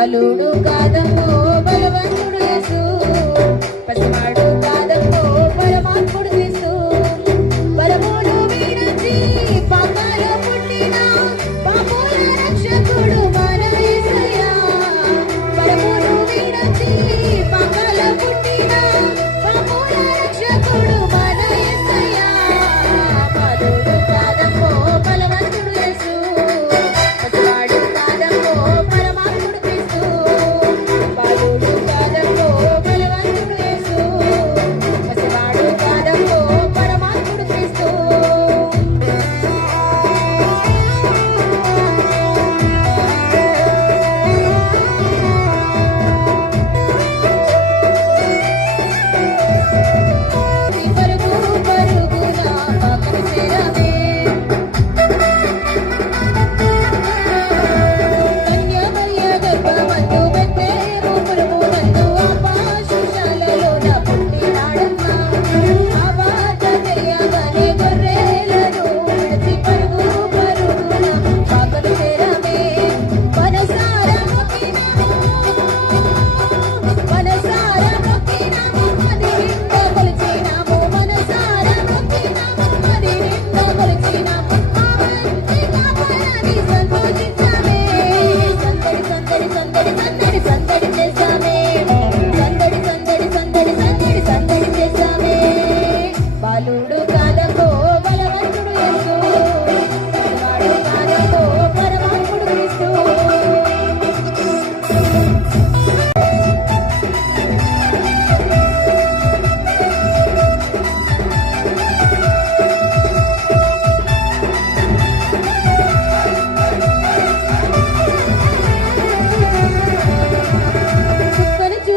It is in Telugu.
బాలుడు కాదము